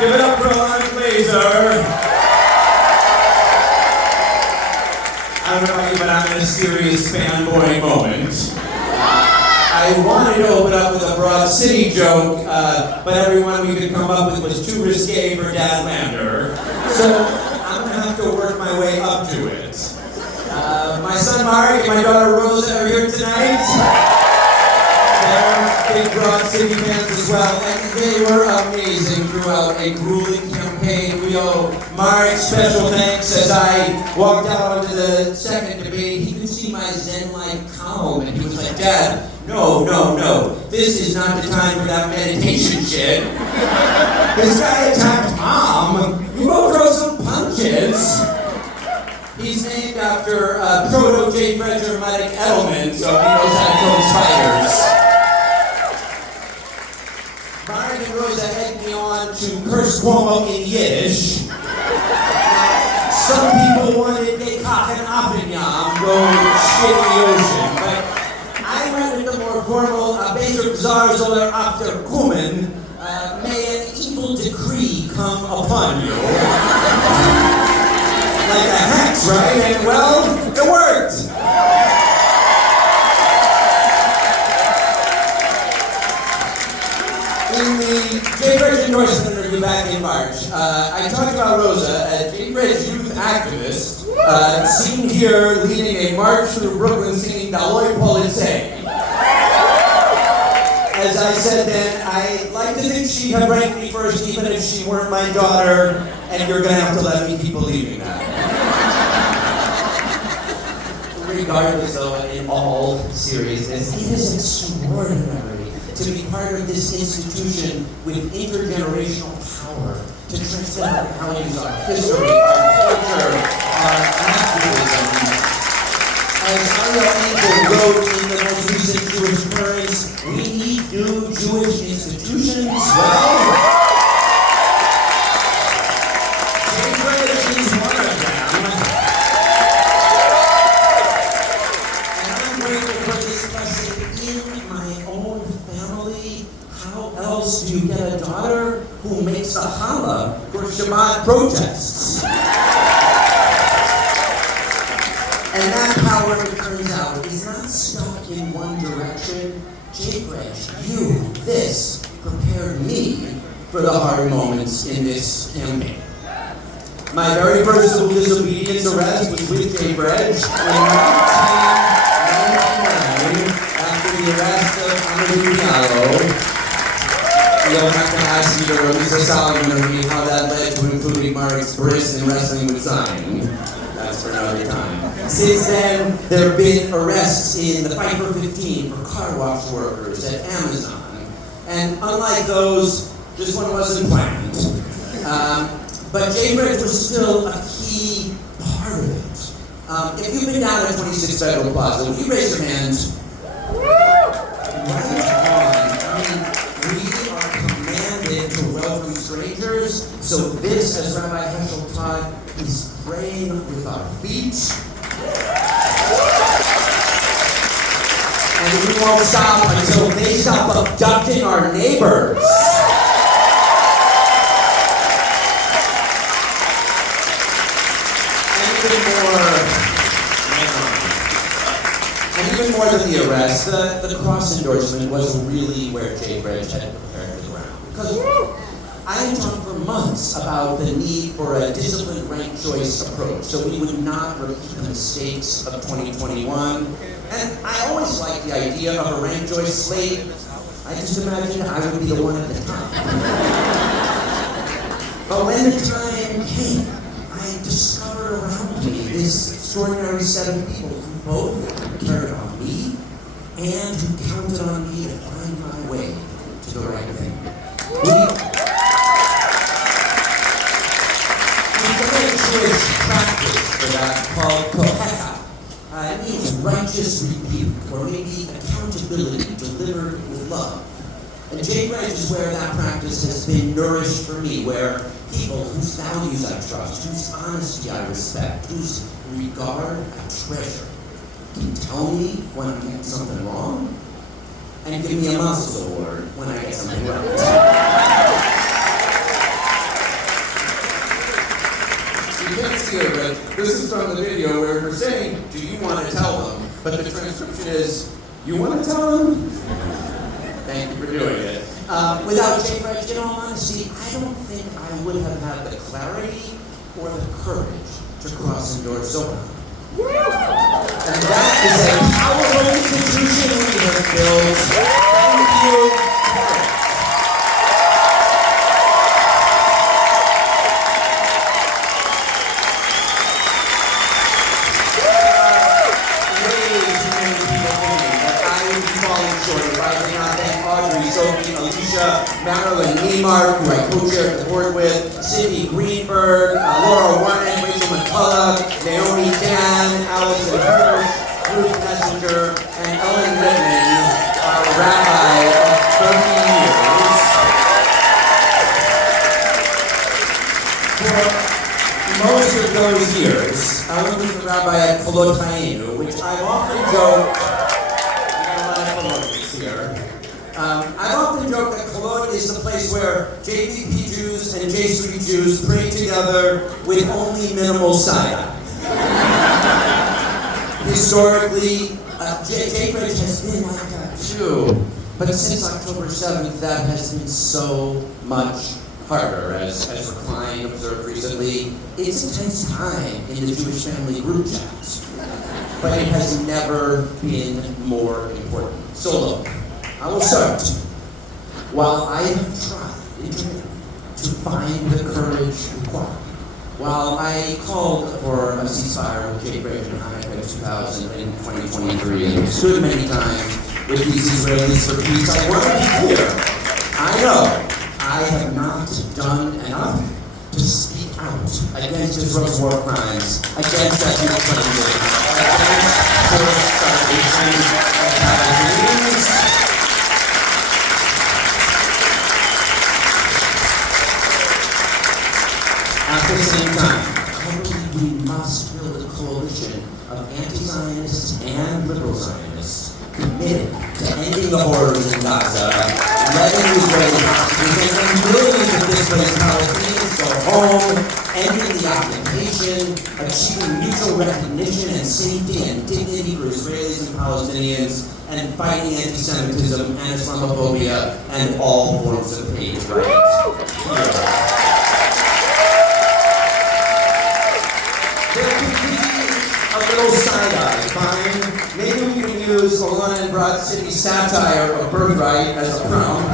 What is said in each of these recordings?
Give it up for Alana Glazer. I don't know about you, but I'm in a serious fanboy moment. I wanted to open up with a Broad City joke, but every one we could come up with was too risque for Dad Lander. So I'm going to have to work my way up to it. My son Mark and my daughter Rosa are here tonight. They're big Broad City fans as well, and they were amazing throughout a grueling campaign. We owe Mark special thanks as I walked out onto the second debate. He could see my zen-like calm, and he was like, Dad, no, this is not the time for that meditation shit. This guy attacked Mom. You will throw some punches. He's named after proto JFREJ Mike Edelman, so he knows how to throw spiders. Mark and Rosa egged me on to curse Cuomo in Yiddish. Some people wanted Gekach and Apinyam, go shit in the ocean, but I went with the more formal Bezer Czar Zoller after Kumen, may an evil decree come upon you. Like a hex, right? And well, it worked. In the JFREJ endorsement interview back in March, I talked about Rosa, a JFREJ youth activist, seen here leading a march through Brooklyn singing Daloi Politsei. As I said then, I'd like to think she'd have ranked me first even if she weren't my daughter, and you're going to have to let me keep believing that. Regardless, though, in all seriousness, it is extraordinary to be part of this institution with intergenerational power to transcend our values, our history, our culture, our activism. As Ariel Angel wrote in the most recent Jewish Currents, we need new Jewish institutions. Well, JFREJ is one of them. And I'm grateful for this lesson in my own family. How else do you get a daughter who makes a challah for Shabbat protests? And that power, it turns out, is not stuck in one direction. JFREJ, this prepared me for the hard moments in this campaign. My very first civil disobedience arrest was with JFREJ in 1999 after the arrest of Amadou Diallo. You don't have to ask me or Lisa Solomon or me how that led to including Mark's bris in wrestling with Zion. That's for another time. Since then, there have been arrests in the Fight for 15 for car wash workers at Amazon. And unlike those, this one wasn't planned. But JFREJ was still a key part of it. If you've been down at 26 Federal Plaza, would you raise your hands? Right on. I mean, we are commanded to welcome strangers, so this, as Rabbi Heschel taught, is praying with our feet. And we won't stop until they stop abducting our neighbors. And even more than the arrest, the cross endorsement was really where JFREJ had prepared the ground. Because I had talked for months about the need for a disciplined ranked choice approach so we would not repeat the mistakes of 2021. And I always liked the idea of a ranked choice slate. I just imagined I would be the one at the top. But when the time came, I discovered around me this extraordinary set of people who both cared about me and who counted on me to find my way to the right thing. Jewish practice for that called koheka. It means righteous rebuke, or maybe accountability delivered with love. And JFREJ is where that practice has been nourished for me, where people whose values I trust, whose honesty I respect, whose regard I treasure, can tell me when I'm getting something wrong, and give me a Mazals award when I get something right. This is from the video where we're saying, do you want to tell them? But the transcription is, you want to tell them? Thank you for doing it. Without JFREJ, in all honesty, I don't think I would have had the clarity or the courage to cross endorse Zola. And that is a powerful institution we have built. Thank you. Marilyn Niemark, who I co-chaired the board with, Cindy Greenberg, Laura Warren, Rachel McCullough, Naomi Dan, Allison Hirsch, Ruth Messenger, and Ellen Whitman, our rabbi of 30 years. For most of those years, Ellen was the rabbi at Kolot Hayenu, which I've often joked, I've got a lot of Kolotis here. I've often joked that Kolot is the place where JVP Jews and JFREJ Jews pray together with only minimal side-eye. Historically, JFREJ has been like that too, but since October 7th, that has been so much harder, as Recline observed recently. It's intense time in the Jewish family group chat, but it has never been more important. So look, I will start. While I have tried to find the courage required, while I called for a ceasefire with JFREJ in Hanukkah 2000 in 2023 and stood many times with these Israelis for peace, I want to be clear. I know I have not done enough to speak out against Israel's war crimes, against ethnic cleansing, against forced starvation of Palestinians. At the same time, I believe we must build a coalition of anti-Zionists and liberal Zionists committed to ending the horrors in Gaza, letting Israeli hostages and millions of displaced Palestinians go home, ending the occupation, achieving mutual recognition and safety and dignity for Israelis and Palestinians, and fighting anti-Semitism and Islamophobia and all forms of hate rights. A little side-eye, fine. Maybe we can use Alana and Broad City's satire of birthright as a prompt.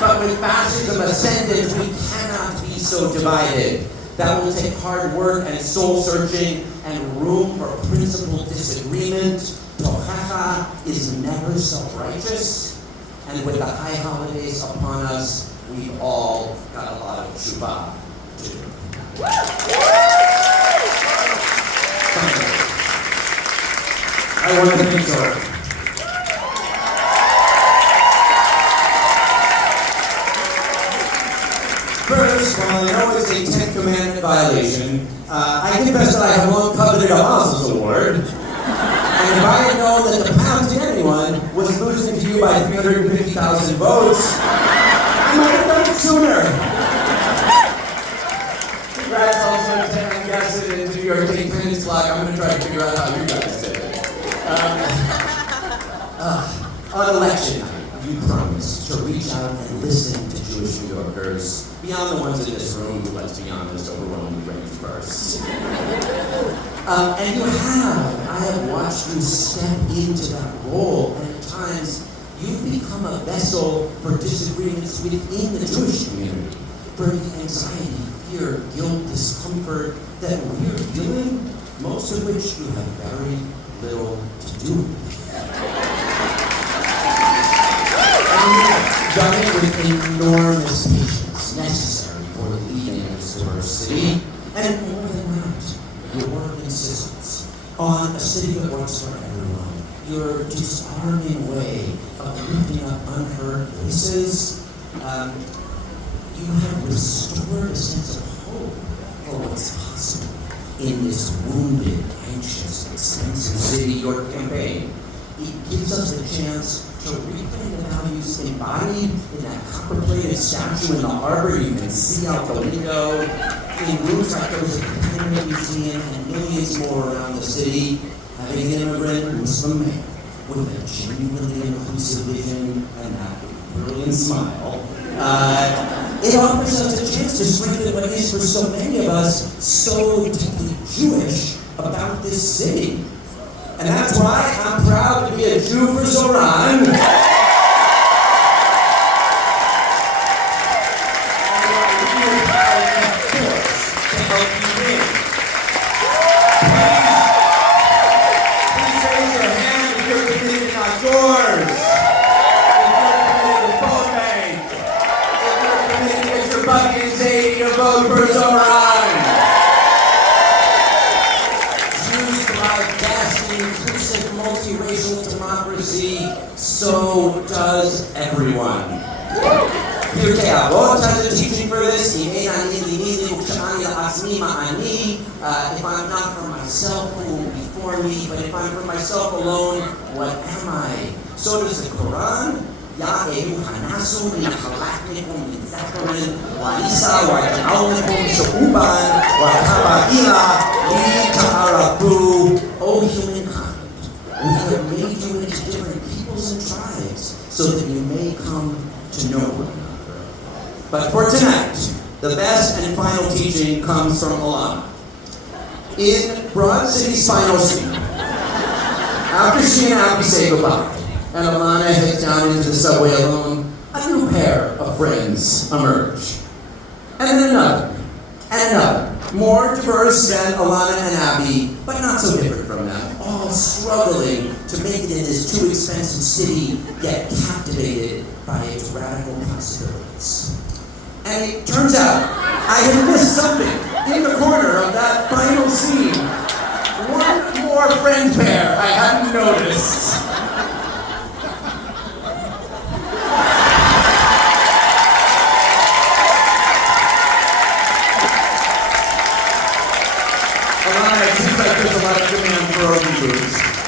But with fascism ascendant, we cannot be so divided. That will take hard work and soul-searching and room for principled disagreement. Tochacha is never self-righteous. And with the high holidays upon us, we've all got a lot of tshuva to do. I want to thank George. First, while I know it's a 10th Commandment violation, I confess that I have long coveted a Mazals award. And if I had known that the path to anyone was losing to you by 350,000 votes, I might have done it sooner. Congrats also to 10 guests into your take minutes clock. I'm going to try to figure out how you guys did it. On election night, you promised to reach out and listen to Jewish New Yorkers, beyond the ones in this room who, let's be honest, overwhelmingly ranked first. And you have. I have watched you step into that role, and at times, you've become a vessel for disagreements within the Jewish community, for the anxiety, fear, guilt, discomfort that we're feeling, most of which you have very little to do with. And you have done it with enormous patience necessary for leading this diverse city, and more than that, your insistence on a city that works for everyone, your disarming way of lifting up unheard voices. You have restored a sense of hope for what's possible in this wounded, anxious, expensive city. Your campaign, it gives us the chance to reclaim the values embodied in that copper-plated statue in the harbor you can see out the window. in rooms like those at the Penguin Museum and millions more around the city, having an immigrant Muslim man with a genuinely inclusive vision and that brilliant smile, it offers us a chance to strengthen what is for so many of us so deeply Jewish about this city. And that's why I'm proud to be a Jew for Zoran. Vote for Zoran. Jews thrive best in inclusive, multiracial democracy. So does everyone. Pirkei Avot has a teaching for this. If I'm not for myself, who will be for me? But if I'm for myself alone, what am I? So does the Quran. Ya'ehu hanasu minachalaknikum min zakarin wa'isa wa'ja'alnikum shu'uban wa'kabaila lita'arafu. O humankind, we have made you into different peoples and tribes so that you may come to know one another. But for tonight, the best and final teaching comes from Alana. In Broad City's final scene, after she and Abby say goodbye, and Alana heads down into the subway alone, a new pair of friends emerge. And then another, and another, more diverse than Alana and Abby, but not so different from them, all struggling to make it in this too expensive city, yet captivated by its radical possibilities. And it turns out, I had missed something in the corner of that final scene. One more friend pair I hadn't noticed. It seems like there's a lot of demand for open booths.